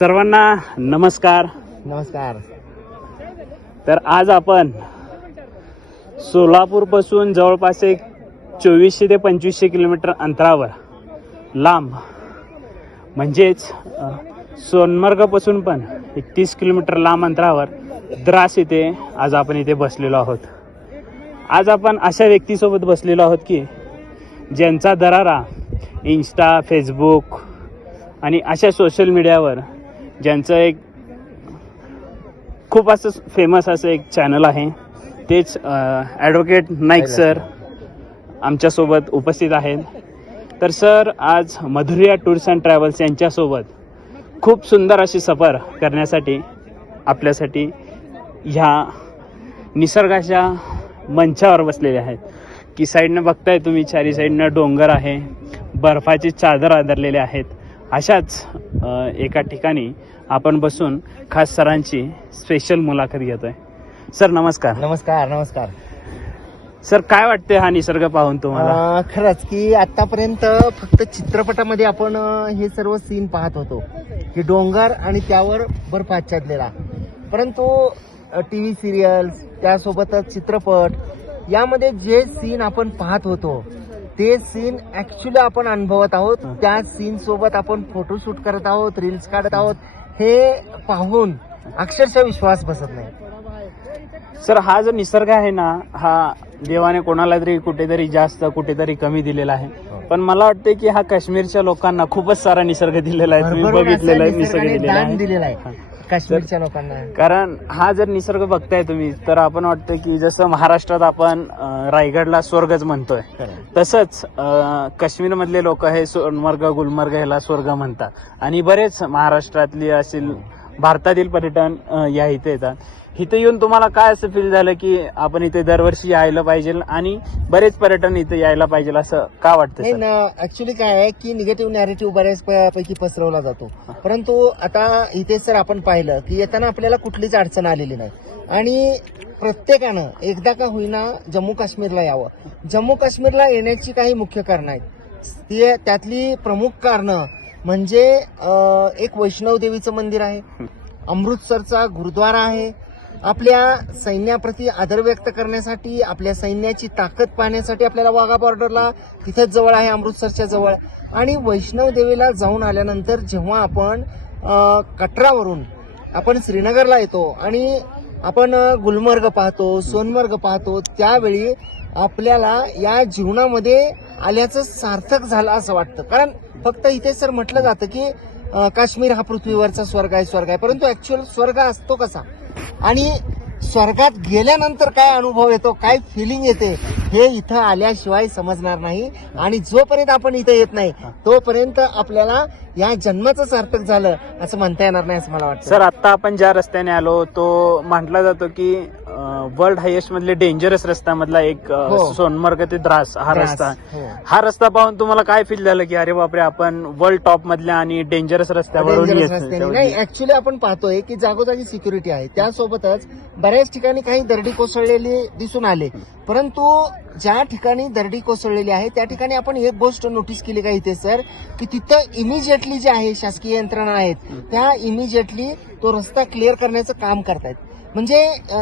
सर्वांना नमस्कार. नमस्कार. तर आज आपण सोलापूर पासून जवळपास एक 2400 ते 2500 किलोमीटर अंतरावर लांब म्हणजेच सोनमर्ग पासून पण 30 किलोमीटर लांब अंतरावर द्रास येथे आज आपण इथे बसलेलो आहोत. आज आपण अशा व्यक्तीसोबत बसलेलो आहोत की ज्यांचा दरारा इंस्टा, फेसबुक आणि अशा सोशल मीडियावर ज्यांचं एक खूप असं फेमस असं एक चॅनल आहे, तेच ॲडव्होकेट नाईक सर आमच्यासोबत उपस्थित आहेत. तर सर आज मधुरिया टूर्स अँड ट्रॅव्हल्स यांच्यासोबत खूप सुंदर अशी सफर करण्यासाठी आपल्यासाठी ह्या निसर्गाच्या मंचावर बसलेले आहेत. की साईडनं बघताय तुम्ही, चारी साईडनं डोंगर आहे, बर्फाची चादर आदरलेले आहेत. अशाच एका ठिकाणी आपण बसून खास सरांची स्पेशल मुलाखत घेतोय. सर नमस्कार. नमस्कार. नमस्कार. सर काय वाटते हा निसर्ग पाहून तुम्हाला? खरंच की आतापर्यंत फक्त चित्रपटामध्ये आपण हे सर्व सीन पाहत होतो की डोंगर आणि त्यावर बर्फ आच्छादलेला, परंतु टीव्ही सिरियल्स त्यासोबतच चित्रपट यामध्ये जे सीन आपण पाहत होतो ते सीन ऍक्च्युली आपण अनुभवत आहोत. त्या सीन सोबत आपण फोटोशूट करत आहोत, रील्स काढत आहोत. हे पाहून अक्षरशः विश्वास बसत नाही. सर हा जो निसर्ग आहे ना, हा देवाने कोणाला तरी कुठेतरी जास्त कुठेतरी कमी दिलेला आहे. पण मला वाटतं की हा काश्मीरच्या लोकांना खूपच सारा निसर्ग दिलेला आहे. तुम्ही बघितलेला आहे, निसर्ग दिलेला आहे काश्मीरच्या लोकांना. कारण हा जर निसर्ग बघताय तुम्ही, तर आपण वाटतं की जसं महाराष्ट्रात आपण रायगडला स्वर्गच म्हणतोय, तसंच काश्मीरमधले लोक हे सोनमर्ग, गुलमर्ग ह्याला स्वर्ग म्हणतात. आणि बरेच महाराष्ट्रातली असेल, भारतातील पर्यटन या इथे येतात. इथे येऊन तुम्हाला काय असं फील झालं की आपण इथे दरवर्षी यायला पाहिजे आणि बरेच पर्यटन इथे यायला पाहिजे, असं का वाटतं? ऍक्च्युली काय आहे की निगेटिव्ह नॅरेटिव्ह बऱ्याच पैकी पसरवला जातो, परंतु आता इथे सर आपण पाहिलं की येताना आपल्याला कुठलीच अडचण आलेली नाही. आणि प्रत्येकानं एकदा का होईना जम्मू काश्मीरला यावं. जम्मू काश्मीरला येण्याची काही मुख्य कारणं आहेत. त्यातली प्रमुख कारणं म्हणजे एक वैष्णव देवीचं मंदिर आहे, अमृतसरचा गुरुद्वारा आहे, आपल्या सैन्याप्रती आदर व्यक्त करण्यासाठी, आपल्या सैन्याची ताकद पाहण्यासाठी आपल्याला वाघा बॉर्डरला तिथेच जवळ आहे, अमृतसरच्या जवळ. आणि वैष्णव देवीला जाऊन आल्यानंतर जेव्हा आपण कटरावरून आपण श्रीनगरला येतो आणि आपण गुलमर्ग पाहतो, सोनमर्ग पाहतो, त्यावेळी आपल्याला या जीवनामध्ये आल्याचं सार्थक झालं असं वाटतं. कारण फक्त इथे सर म्हटलं जातं की काश्मीर हा पृथ्वीवरचा स्वर्ग आहे, परंतु ऍक्च्युअल स्वर्ग असतो कसा आणि स्वर्गात गेल्यानंतर काय अनुभव येतो, काय फिलिंग येते, हे इथं आल्याशिवाय समजणार नाही. आणि जोपर्यंत आपण इथं येत नाही तोपर्यंत आपल्याला या जन्माचं सार्थक झालं असं म्हणता येणार नाही, असं मला वाटतं. सर आता आपण ज्या रस्त्याने आलो तो म्हटला जातो की वर्ल्ड हायेस्ट मधले डेंजरस रस्त्यामधला एक सोनमर्ग ते द्रास हा रस्ता. हा रस्ता पाहून तुम्हाला काय फील झालं की अरे बापरे, आपण वर्ल्ड टॉप मधल्या आणि डेंजरस रस्त्यावर नाही? ऍक्च्युली आपण पाहतोय की जागोजागी सिक्युरिटी आहे, त्यासोबतच बऱ्याच ठिकाणी काही दरडी कोसळलेली दिसून आले. परंतु ज्या ठिकाणी दरडी कोसळलेली आहे त्या ठिकाणी आपण एक गोष्ट नोटीस केली का इथे सर, की तिथं इमिजिएटली जे आहे शासकीय यंत्रणा आहेत त्या इमिजिएटली तो रस्ता क्लिअर करण्याचं काम करतायत. म्हणजे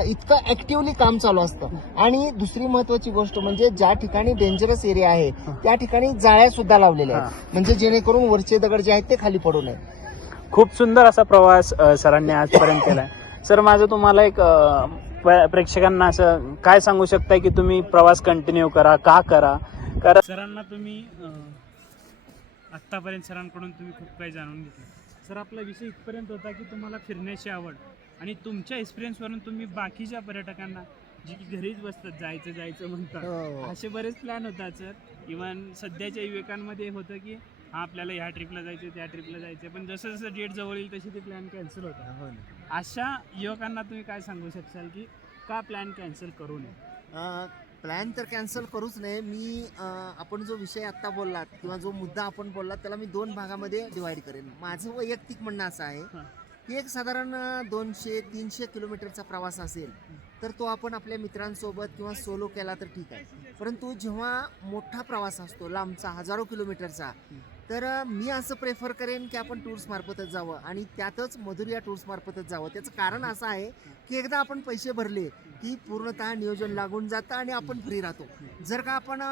इतकं ऍक्टिव्हली काम चालू असतं. आणि दुसरी महत्वाची गोष्ट म्हणजे ज्या ठिकाणी डेंजरस एरिया आहे त्या ठिकाणी जाळ्या सुद्धा लावलेल्या आहेत, म्हणजे जेणेकरून वरचे दगड जे आहेत ते खाली पडू नये. खूप सुंदर असा प्रवास सरांनी आजपर्यंत केलाय. सर माझं तुम्हाला एक प्रेक्षकांना असं काय सांगू शकताय की तुम्ही प्रवास कंटिन्यू करा, का करा? कारण सरांना तुम्ही आतापर्यंत सरांकडून तुम्ही खूप काही जाणून घेतलं. सर आपला विषय इथपर्यंत होता की तुम्हाला फिरण्याची आवड आणि तुमच्या एक्सपिरियन्सवरून तुम्ही बाकीच्या पर्यटकांना जी की घरीच बसतात, जायचं म्हणतात, असे बरेच प्लॅन होतात सर. इव्हन सध्याच्या युवकांमध्ये होतं की हा आपल्याला ह्या ट्रिपला जायचं, त्या ट्रिपला जायचं, पण जसं जसं डेट जवळ येईल तशी ते प्लॅन कॅन्सल होतात. अशा युवकांना तुम्ही काय सांगू शकाल की का प्लॅन कॅन्सल करू नये? प्लॅन तर कॅन्सल करूच नये. मी आपण जो विषय आत्ता बोललात किंवा जो मुद्दा आपण बोललात त्याला मी 2 भागामध्ये डिवाइड करेन. माझं वैयक्तिक म्हणणं असं आहे की एक साधारण 200-300 किलोमीटरचा प्रवास असेल तर तो आपण आपल्या मित्रांसोबत किंवा सोलो केला तर ठीक आहे. परंतु जेव्हा मोठा प्रवास असतो लांबचा, हजारो किलोमीटरचा, तर मी असं प्रेफर करेन की आपण टूर्स मार्फतच जावं आणि त्यातच मधुर या टूर्स मार्फतच जावं. त्याचं कारण असं आहे की एकदा आपण पैसे भरले की पूर्णतः नियोजन लागून जातं आणि आपण फ्री राहतो. जर का आपण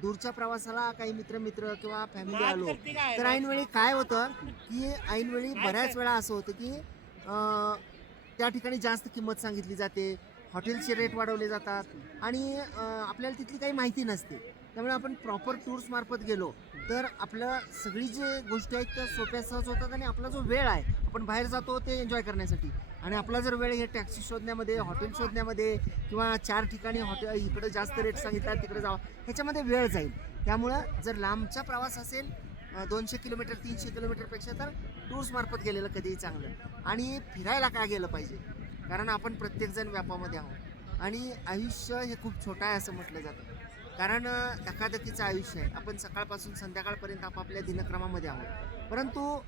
दूरच्या प्रवासाला काही मित्र किंवा फॅमिली आलो तर ऐनवेळी काय होतं की ऐनवेळी बऱ्याच वेळा असं होतं की त्या ठिकाणी जास्त किंमत सांगितली जाते, हॉटेलचे रेट वाढवले जातात आणि आपल्याला तिथली काही माहिती नसते. त्यामुळे आपण प्रॉपर टूर्स मार्फत गेलो तर आपलं सगळी जे गोष्टी आहेत त्या सोप्या सहज होतात आणि आपला जो वेळ आहे आपण बाहेर जातो ते एन्जॉय करण्यासाठी आणि आपला जर वेळ हे टॅक्सी शोधण्यामध्ये, हॉटेल शोधण्यामध्ये किंवा 4 ठिकाणी हॉटेल इकडं जास्त रेट सांगिततात तिकडे जावं ह्याच्यामध्ये वेळ जाईल. त्यामुळं जर लांबचा प्रवास असेल 200 किलोमीटर 300 किलोमीटरपेक्षा तर टूर्स मार्फत गेलेलं कधीही चांगलं. आणि फिरायला काय गेलं पाहिजे कारण आपण प्रत्येकजण व्यापामध्ये आहोत आणि आयुष्य हे खूप छोटं आहे असं म्हटलं जातं. कारण धकाधकीचं आयुष्य आहे. आपण सकाळपासून संध्याकाळपर्यंत आपापल्या दिनक्रमामध्ये आहोत. परंतु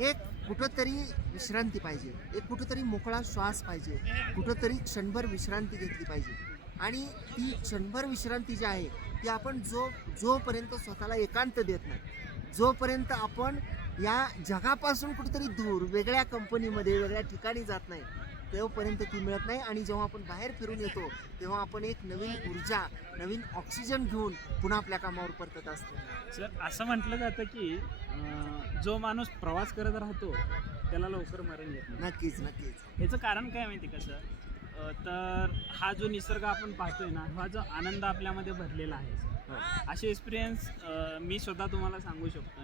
एक कुठंतरी विश्रांती पाहिजे, एक कुठंतरी मोकळा श्वास पाहिजे, कुठंतरी क्षणभर विश्रांती घेतली पाहिजे. आणि ती क्षणभर विश्रांती जी आहे ती आपण जोपर्यंत स्वतःला एकांत देत नाही, जोपर्यंत आपण या जगापासून कुठेतरी दूर वेगळ्या कंपनीमध्ये वेगळ्या ठिकाणी जात नाही तेव्हापर्यंत ती मिळत नाही. आणि जेव्हा आपण बाहेर फिरून येतो तेव्हा आपण एक नवीन ऊर्जा, नवीन ऑक्सिजन घेऊन पुन्हा आपल्या कामावर परतत असतो. सर असं म्हटलं जातं की जो माणूस प्रवास करत राहतो त्याला लवकर मरण येत नाही. नक्कीच नक्कीच. याचं कारण काय माहिती का सर? तर हा जो निसर्ग आपण पाहतोय ना, हा जो आनंद आपल्यामध्ये भरलेला आहे असे एक्सपिरियन्स मी स्वतः तुम्हाला सांगू शकतो.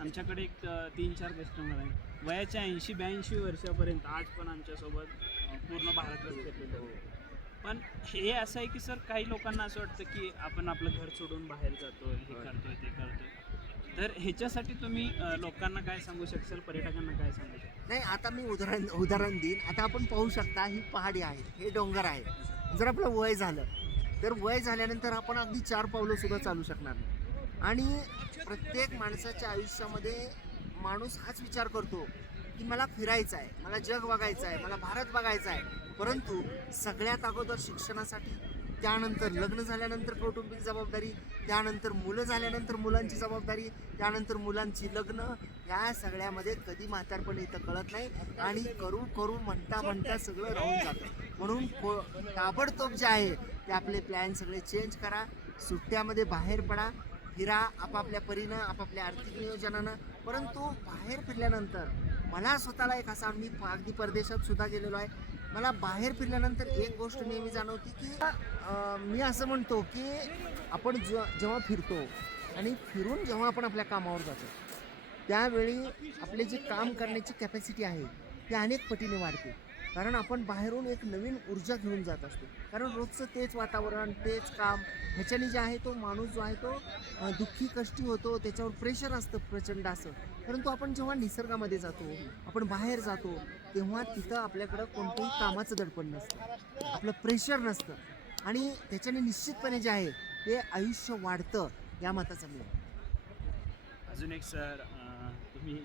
आमच्याकडे एक 3-4 कस्टमर आहेत वयाच्या 80-82 वर्षापर्यंत आज पण आमच्यासोबत पूर्ण भारतभर फिरलेले आहेत. पण हे असं आहे की सर काही लोकांना असं वाटतं की आपण आपलं घर सोडून बाहेर जातो, हे करतोय ते करतोय. तर ह्याच्यासाठी तुम्ही लोकांना काय सांगू शकाल, पर्यटकांना काय सांगू शकाल? नाही आता मी उदाहरण देईन. आता आपण पाहू शकता ही पहाडी आहे, हे डोंगर आहे. जर आपलं वय झालं तर वय झाल्यानंतर आपण अगदी 4 पावलं सुद्धा चालू शकणार नाही. आणि प्रत्येक माणसाच्या आयुष्यामध्ये माणूस हाच विचार करतो की मला फिरायचं आहे, मला जग बघायचं आहे, मला भारत बघायचा आहे. परंतु सगळ्यात अगोदर शिक्षणासाठी, त्यानंतर लग्न झाल्यानंतर कौटुंबिक जबाबदारी, त्यानंतर मुलं झाल्यानंतर मुलांची जबाबदारी, त्यानंतर मुलांची लग्न, या सगळ्यामध्ये कधी म्हातारपण इथं कळत नाही आणि करू म्हणता सगळं राहून जातं. म्हणून ताबडतोब जे आहे ते आपले प्लॅन सगळे चेंज करा, सुट्ट्यामध्ये बाहेर पडा, फिरा आपापल्या परीनं, आपापल्या आर्थिक नियोजनानं. परंतु बाहेर फिरल्यानंतर मला स्वतःला एक असा, मी अगदी परदेशात सुद्धा गेलेलो आहे, मला बाहेर फिरल्यानंतर एक गोष्ट नेहमी जाणवती की मी असं म्हणतो की आपण जेव्हा फिरतो आणि फिरून जेव्हा आपण आपल्या कामावर जातो त्यावेळी आपले जे काम करण्याची कॅपॅसिटी आहे ती अनेक पटीने वाढते. कारण आपण बाहेरून एक नवीन ऊर्जा घेऊन जात असतो. कारण रोजचं तेच वातावरण, तेच काम, ह्याच्याने जे आहे तो माणूस जो आहे तो दुःखी कष्टी होतो, त्याच्यावर प्रेशर असतं प्रचंड असं. परंतु आपण जेव्हा निसर्गामध्ये जातो, आपण बाहेर जातो, तेव्हा तिथं आपल्याकडं कोणत्याही कामाचं दडपण नसतं, आपलं प्रेशर नसतं आणि त्याच्याने निश्चितपणे जे आहे ते आयुष्य वाढतं या मताचा मी. अजून एक सर, तुम्ही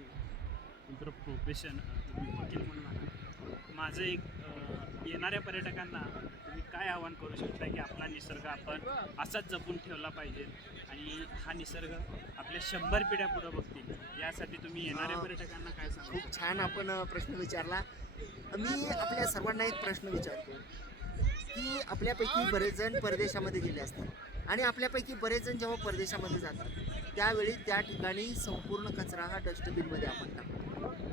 तुमचं प्रोफेशन तुम्ही वकील म्हणून आहात. माझं एक येणाऱ्या पर्यटकांना तुम्ही काय आवाहन करू शकता की आपला निसर्ग आपण असाच जपून ठेवला पाहिजे आणि हा निसर्ग आपल्या 100 पिढ्या पुढं बघतील, यासाठी तुम्ही येणाऱ्या पर्यटकांना काय सांगू? खूप छान आपण प्रश्न विचारला. मी आपल्या सर्वांना एक प्रश्न विचारतो की आपल्यापैकी बरेच जण परदेशामध्ये गेले असतात आणि आपल्यापैकी बरेच जण जेव्हा परदेशामध्ये जातात त्यावेळी त्या ठिकाणी संपूर्ण कचरा हा डस्टबिनमध्ये आपण टाकतो.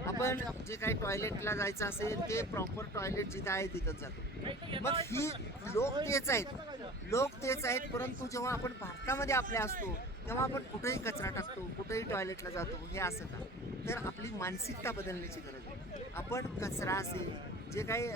आपण जे काही टॉयलेटला जायचं असेल ते प्रॉपर टॉयलेट जिथं आहे तिथंच जातो. मग ही लोक तेच आहेत परंतु जेव्हा आपण भारतामध्ये आपल्या असतो तेव्हा आपण कुठेही कचरा टाकतो, कुठेही टॉयलेटला जातो. हे असं का? तर आपली मानसिकता बदलण्याची गरज आहे. आपण कचरा असेल, जे काही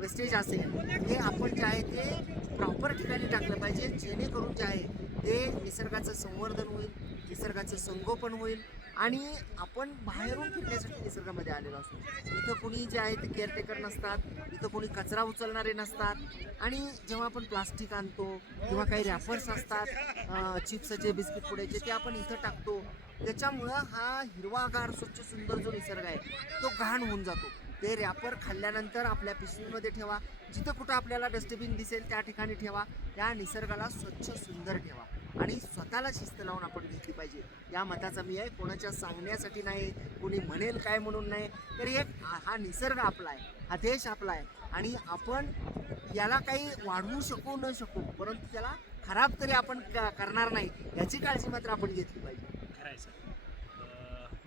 वेस्टेज असेल हे आपण जे आहे ते प्रॉपर ठिकाणी टाकलं पाहिजे, जेणेकरून जे आहे ते निसर्गाचं संवर्धन होईल, निसर्गाचं संगोपन होईल. आणि आपण बाहेरून फिरण्यासाठी निसर्गामध्ये आलेलो असतो. इथं कोणी जे आहे ते केअरटेकर नसतात, इथं कोणी कचरा उचलणारे नसतात आणि जेव्हा आपण प्लास्टिक आणतो किंवा काही रॅपर्स असतात चिप्सचे, बिस्किट पुड्याचे, ते आपण इथं टाकतो. त्याच्यामुळं हा हिरवागार स्वच्छ सुंदर जो निसर्ग आहे तो घाण होऊन जातो. ते रॅपर खाल्ल्यानंतर आपल्या पिशवीमध्ये ठेवा, जिथं कुठं आपल्याला डस्टबिन दिसेल त्या ठिकाणी ठेवा, त्या निसर्गाला स्वच्छ सुंदर ठेवा. आणि स्वतःला शिस्त लावून आपण घेतली पाहिजे. या मताचा मी आहे, कोणाच्या सांगण्यासाठी नाही, कोणी म्हणेल काय म्हणून नाही. तर हा निसर्ग आपला आहे, हा देश आपला आहे आणि आपण याला काही वाढवू शकू न शकू, परंतु त्याला खराब तरी आपण करणार नाही याची काळजी मात्र आपण घेतली पाहिजे. खरं आहे सर.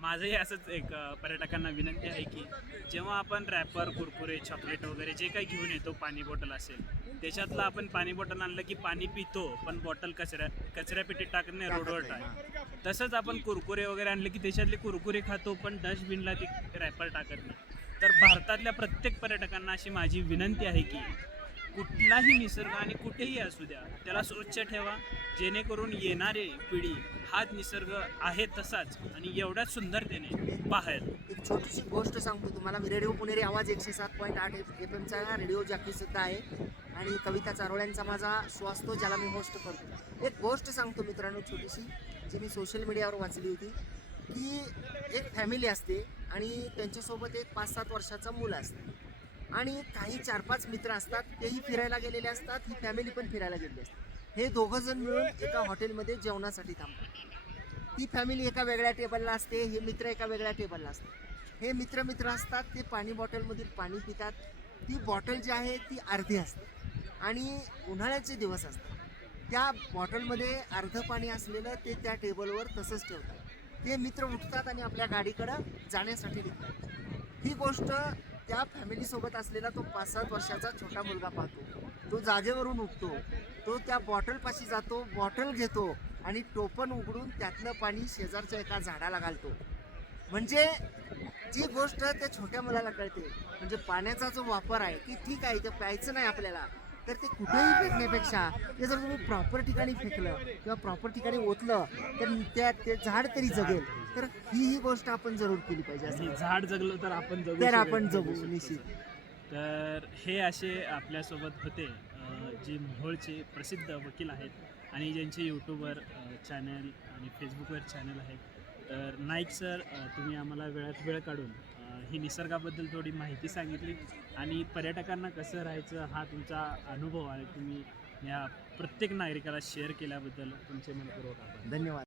माझंही असंच एक पर्यटकांना विनंती आहे की जेव्हा आपण रॅपर, कुरकुरे, चॉकलेट वगैरे जे काही घेऊन येतो, पाणी बॉटल असेल, त्याच्यातलं आपण पाणी बॉटल आणलं की पाणी पितो, पण बॉटल कचऱ्यापेटीत टाकणे रोडवर आहे. तसंच आपण कुरकुरे वगैरे आणले की त्याच्यातले कुरकुरे खातो, पण डस्टबिनला ती रॅपर टाकत नाही. तर भारतातल्या प्रत्येक पर्यटकांना अशी माझी विनंती आहे की कुठलाही निसर्ग आणि कुठेही असू द्या, त्याला स्वच्छ ठेवा, जेणेकरून येणारी पिढी हाच निसर्ग आहे तसाच आणि एवढ्याच सुंदरतेने पाहेल. एक छोटीशी गोष्ट सांगतो तुम्हाला. मी रेडिओ पुणेरी आवाज 107.8 FM रेडिओ जॅकी सुद्धा आहे आणि कविता चारोळ्यांचा माझा शो असतो ज्याला मी होस्ट करतो. एक गोष्ट सांगतो मित्रांनो छोटीशी, जी मी सोशल मीडियावर वाचली होती, की एक फॅमिली असते आणि त्यांच्यासोबत एक 5-7 वर्षाचं मुलं असतं आणि काही 4-5 मित्र असतात, तेही फिरायला गेलेले असतात, ही फॅमिली पण फिरायला गेलेली असते. हे दोघं जण मिळून एका हॉटेलमध्ये जेवणासाठी थांबतात. ती फॅमिली एका वेगळ्या टेबलला असते, हे मित्र एका वेगळ्या टेबलला असतात. हे मित्र असतात, ते पाणी बॉटलमधील पाणी पितात. ती बॉटल जी आहे ती अर्धी असते आणि उन्हाळ्याचे दिवस असतात. त्या बॉटलमध्ये अर्धं पाणी असलेलं ते त्या टेबलवर तसंच ठेवतात. ते मित्र उठतात आणि आपल्या गाडीकडं जाण्यासाठी निघतात. ही गोष्ट त्या फॅमिलीसोबत असलेला तो 5-7 वर्षाचा छोटा मुलगा पाहतो. तो जागेवरून उठतो, तो त्या बॉटलपाशी जातो, बॉटल घेतो आणि टोपण उघडून त्यातलं पाणी शेजारच्या एका झाडाला घालतो. म्हणजे जी गोष्ट त्या छोट्या मुलाला कळते, म्हणजे पाण्याचा जो वापर आहे की ठीक आहे, इथं प्यायचं नाही आपल्याला, तर ते कुठेही फेकण्यापेक्षा ते जर तुम्ही प्रॉपर ठिकाणी फेकलं किंवा प्रॉपर ठिकाणी ओतलं तर ते झाड तरी जगेल. तर ही गोष्ट आपण जरूर केली पाहिजे. आणि झाड जगलं तर आपण जगू निश्चित. तर हे असे आपल्यासोबत होते जे मोहोळचे प्रसिद्ध वकील आहेत आणि ज्यांचे यूट्यूबवर चॅनल आणि फेसबुकवर चॅनल आहेत. तर नाईक सर, तुम्ही आम्हाला वेळात वेळ काढून ही निसर्गाबद्दल थोडी माहिती सांगितली आणि पर्यटकांना कसं राहायचं हा तुमचा अनुभव आहे, तुम्ही या प्रत्येक नागरिकाला शेअर केल्याबद्दल तुमचे मनपूर्वक आभार. धन्यवाद.